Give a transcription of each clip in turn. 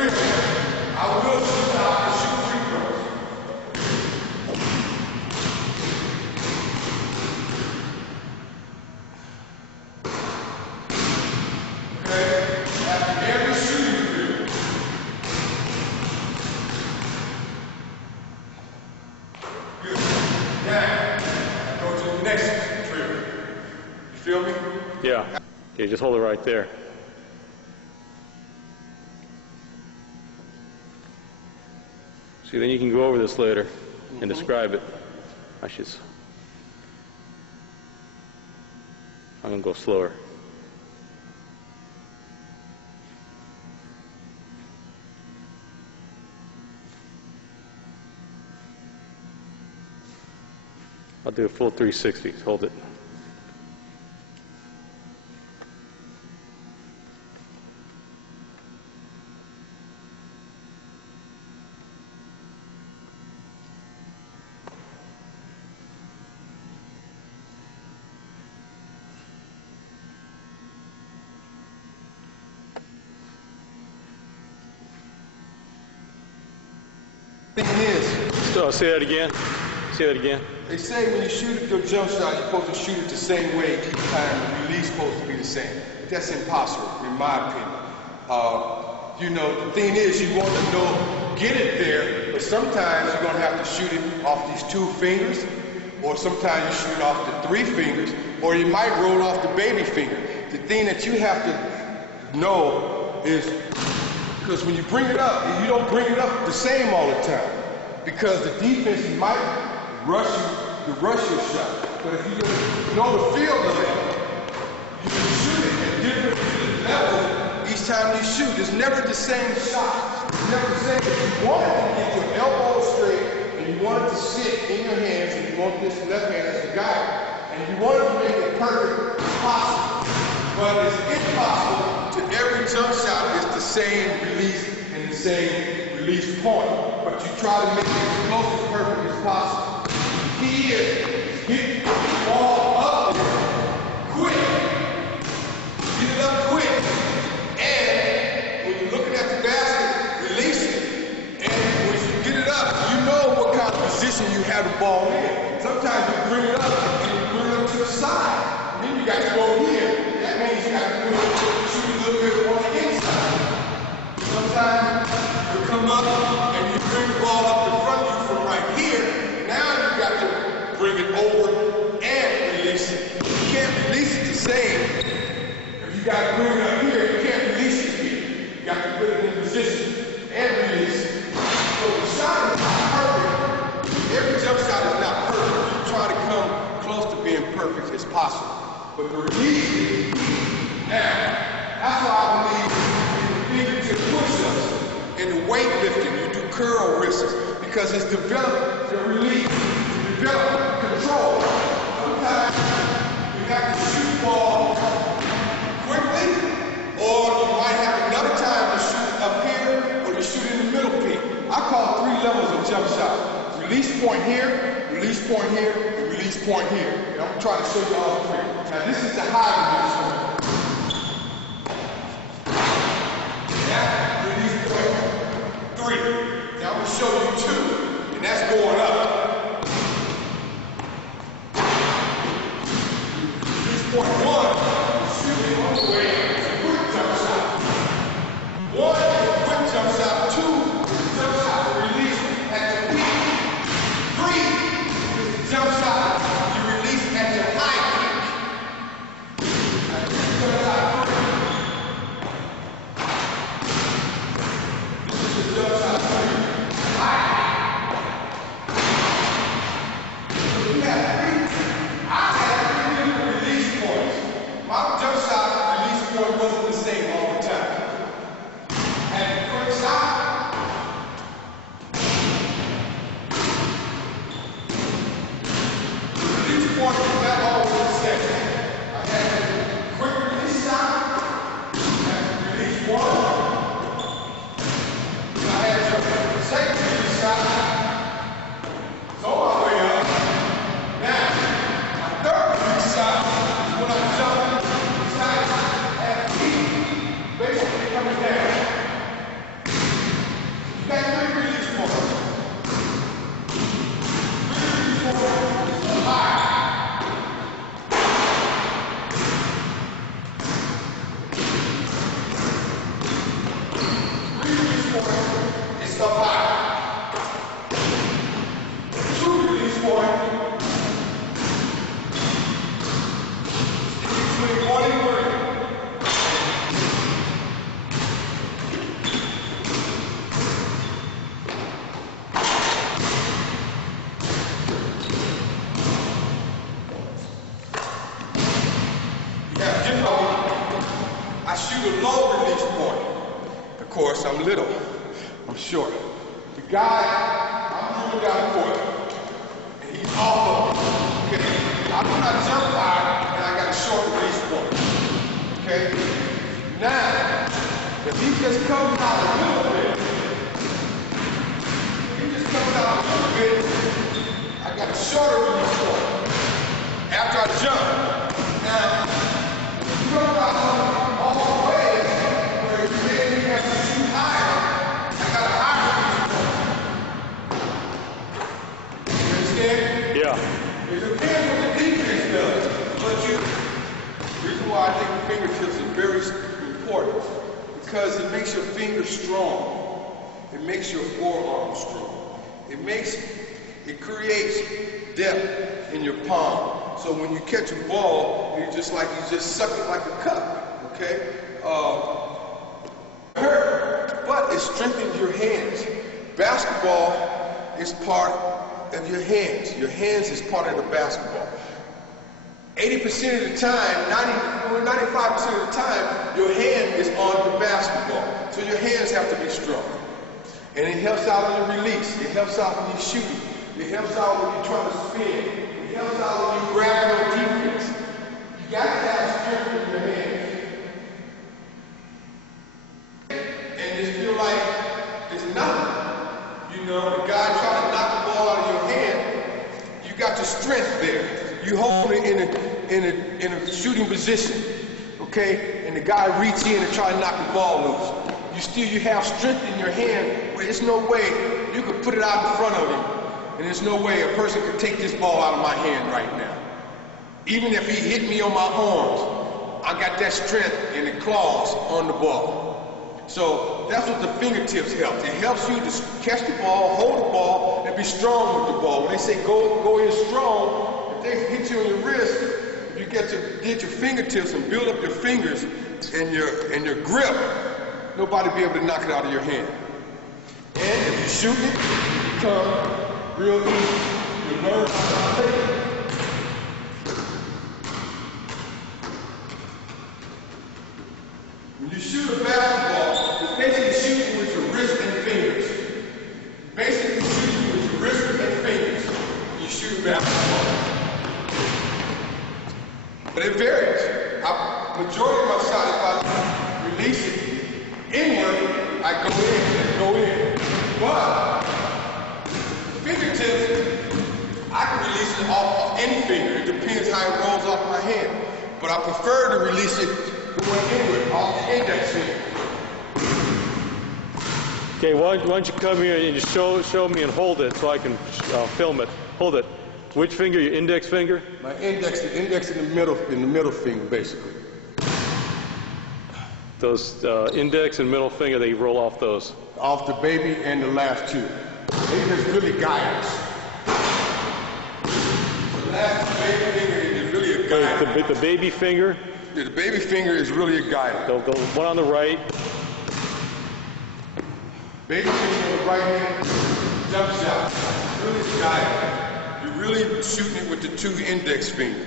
rim, I will shoot out and shoot free throws. Okay? After every shooting drill. Good. Now, go to the next drill. You feel me? Yeah. Okay, just hold it right there. See, then you can go over this later and describe it. I'm going to go slower. I'll do a full 360. Hold it. Thing is, So, say that again. Say that again. they say when you shoot your jump shot, you're supposed to shoot it the same way each time. The release is supposed to be the same. That's impossible, in my opinion. You know, the thing is, you want to know, get it there, but sometimes you're going to have to shoot it off these 2 fingers, or sometimes you shoot it off the 3 fingers, or you might roll off the baby finger. The thing that you have to know is, because when you bring it up, you don't bring it up the same all the time. Because the defense might rush your shot. But if you know the field of it, you can shoot it at different levels each time you shoot. It's never the same shot. It's never the same. If you wanted to get your elbow straight, and you wanted to sit in your hands, and you want this left hand as a guide, and you wanted to make it perfect, it's possible. But it's impossible to every jump shot is the same release and the same release point. But you try to make it as close as perfect as possible. The key is hit the ball up there quick. Get it up quick. And when you're looking at the basket, release it. And when you get it up, you know what kind of position you have the ball in. Sometimes you bring it up and you bring it up to the side. And then you got to go here. That means you got to shoot a little bit on the inside. Sometimes you come up and you bring the ball up in front of you from right here. Now you got to bring it over and release it. You can't release it the same. If you got to bring it up here, you can't release it here. You got to put it in position and release it. So the shot is not perfect. Every jump shot is not perfect. You try to come close to being perfect as possible. But the release is key. Now, that's why I believe in the fingertip push-ups and the weightlifting. You do curl wrists because it's developed the release, developed control. Sometimes you have to shoot the ball quickly, or you might have another time to shoot up here, or you shoot in the middle peak. I call 3 levels of jump shot. Release point here, release point here, and release point here. And I'm trying to show you all 3. Now this is the high release point. That's release point 3. Now I'm going to show you 2, and that's going up. Release point 1, shooting on the way, it's a quick jump shot. 1 is a quick jump shot, 2 is a jump shot to release at the peak. 3 is the jump shot you release at your high peak. This is the jump shot for you. High. So you have 3. I have 3 different release points. I shoot a low release point. Of course, I'm little. I'm short. The guy, I'm dribbling down the court, and he's off of me. Okay? I'm not jump high, and I got a short release point. Okay? Now, if he just comes out a little bit, I got a shorter release point. After I jump, now, you don't got all the way where you really have to shoot higher. I got a higher release point. You understand? Yeah. It depends what the defense does. But the reason why I think fingertips are very important, because it makes your fingers strong. It makes your forearm strong. It creates depth in your palm. So when you catch a ball, you just suck it like a cup, okay? But it strengthens your hands. Basketball is part of your hands. Your hands is part of the basketball. 80% of the time, 95% of the time, your hand is on the basketball. So your hands have to be strong. And it helps out on the release. It helps out when you're shooting. It helps out when you're trying to spin. It helps out when you grab your defense. You got to have strength in your hands. And just feel like it's nothing. You know, the guy trying to knock the ball out of your hand, you got your strength there. You hold it in a shooting position, okay? And the guy reach in and try to knock the ball loose. You have strength in your hand where there's no way you could put it out in front of him, and there's no way a person could take this ball out of my hand right now. Even if he hit me on my arms, I got that strength in the claws on the ball. So that's what the fingertips help. It helps you to catch the ball, hold the ball, and be strong with the ball. When they say go in strong, if they hit you on your wrist, if you get your fingertips and build up your fingers and your grip, nobody be able to knock it out of your hand. And if you shoot it, it becomes real easy. You learn how to take it. When you shoot a basketball, it's basically shooting with your wrist and fingers. Basically shooting with your wrist and fingers when you shoot a basketball. But it varies. Majority of my shots, if I release it inward, I go in. But fingertips, I can release it off any finger. It depends how it rolls off my hand. But I prefer to release it going inward, off the index finger. Okay, why don't you come here and just show me and hold it so I can film it. Hold it. Which finger? Your index finger? My index in the middle finger, basically. Those index and middle finger, they roll off those. Off the baby and the last two. They just really guide us. The last baby finger is really a guide. The baby finger? Yeah, the baby finger is really a guide. The one on the right. Baby finger on the right hand, jump shot. Really a guide. You're really shooting it with the two index fingers.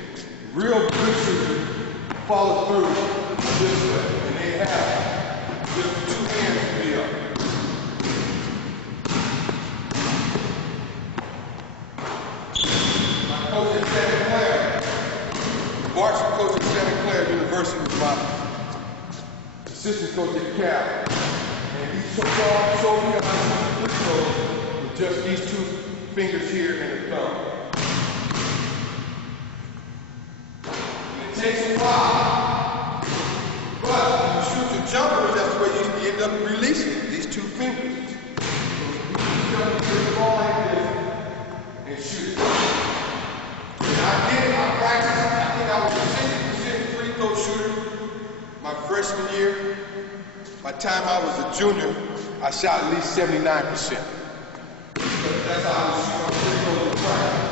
Real good shooter follow through this way. And they have just two hands to be up. My coach at Santa Clara, varsity coach at Santa Clara University was my assistant coach at Cal. And he showed me how to shoot free throws with just these two fingers here and a thumb. It takes a while, but when you shoot your jumpers, that's where you end up releasing these two fingers. So you put the ball like this and shoot it. And I practiced. I think I was a 60% free throw shooter my freshman year. By the time I was a junior, I shot at least 79%. That's how I was shooting my free throws in practice.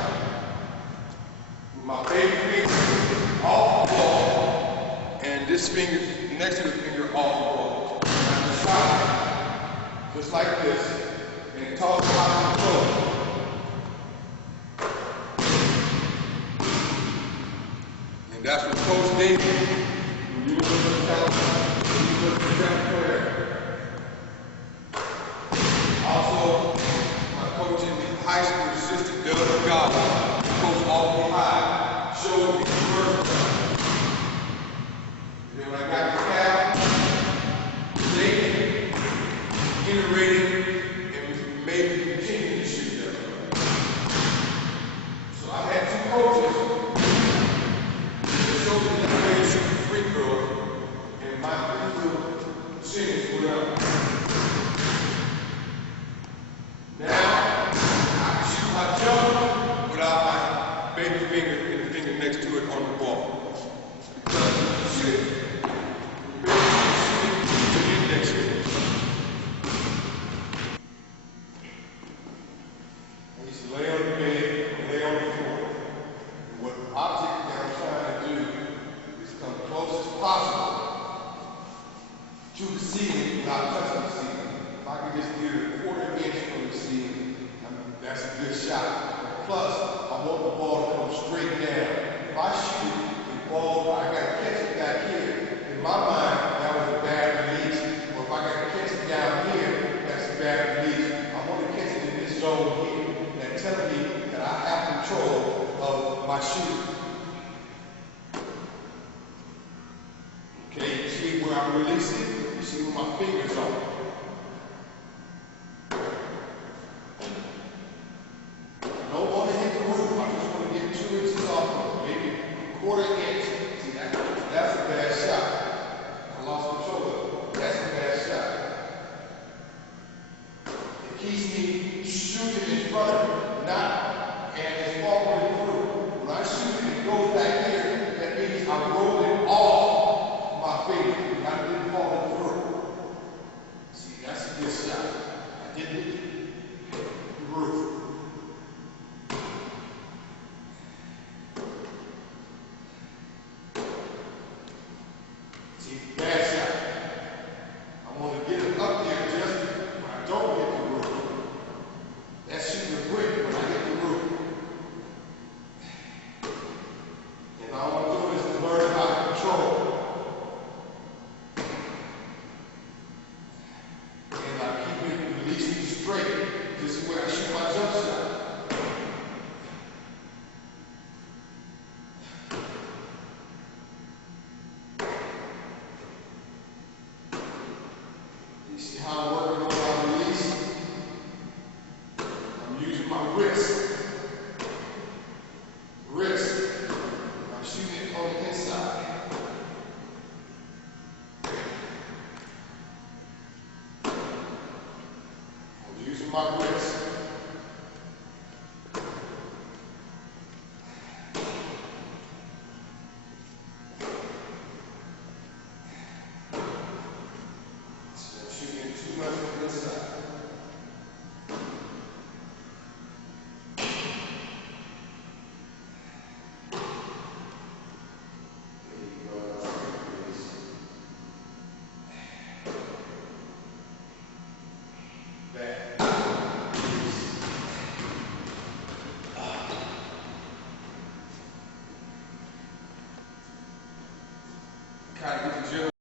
With my baby finger off the ball, and this finger next to the finger off the ball. And I shot just like this, and toss it out the floor. And that's what Coach David from the University of California Also, my coach in high school, assistant Doug Goddard, coach Oakland High, showed me the first time. And then when I got the cap, they iterated and made me continue to shoot that. So I had two coaches that showed me the way to shoot the free throw, and my free throw percentage went up. Now, I can shoot my jump without my baby finger and the finger next to it on the ball. Because you shoot it, to the index finger. I used to lay on the bed or lay on the floor. And what object that I'm trying to do is come close as possible to the ceiling without touching the ceiling. If I can just get a quarter inch from the ceiling, that's a good shot. Plus, I want the ball to come straight down. If I shoot the ball, I got to catch it back here. In my mind, that was a bad release. Or if I got to catch it down here, that's a bad release. I want to catch it in this zone here. That's telling me that I have control of my shooting. Okay, you see where I'm releasing? You see where my fingers are. I don't want to hit the roof. I just want to get 2 inches off, maybe a quarter inch. See, that's a bad shot. I lost control of it. That's a bad shot. It keeps me shooting in front of it, not and it's falling through. When I shoot it, it goes back here. That means I'm rolling off my finger. I didn't fall through. See, that's a good shot. I didn't hit the roof. See, bad shot. I want to get it up there just when I don't hit the roof. That's shooting a brick when I hit the roof. And all I'm doing is to learn how to control. And I keep it releasing straight. This is where I shoot my jump shot. You see how I'm working on my release? I'm using my wrist. I'm shooting it on the inside. I'm using my wrist.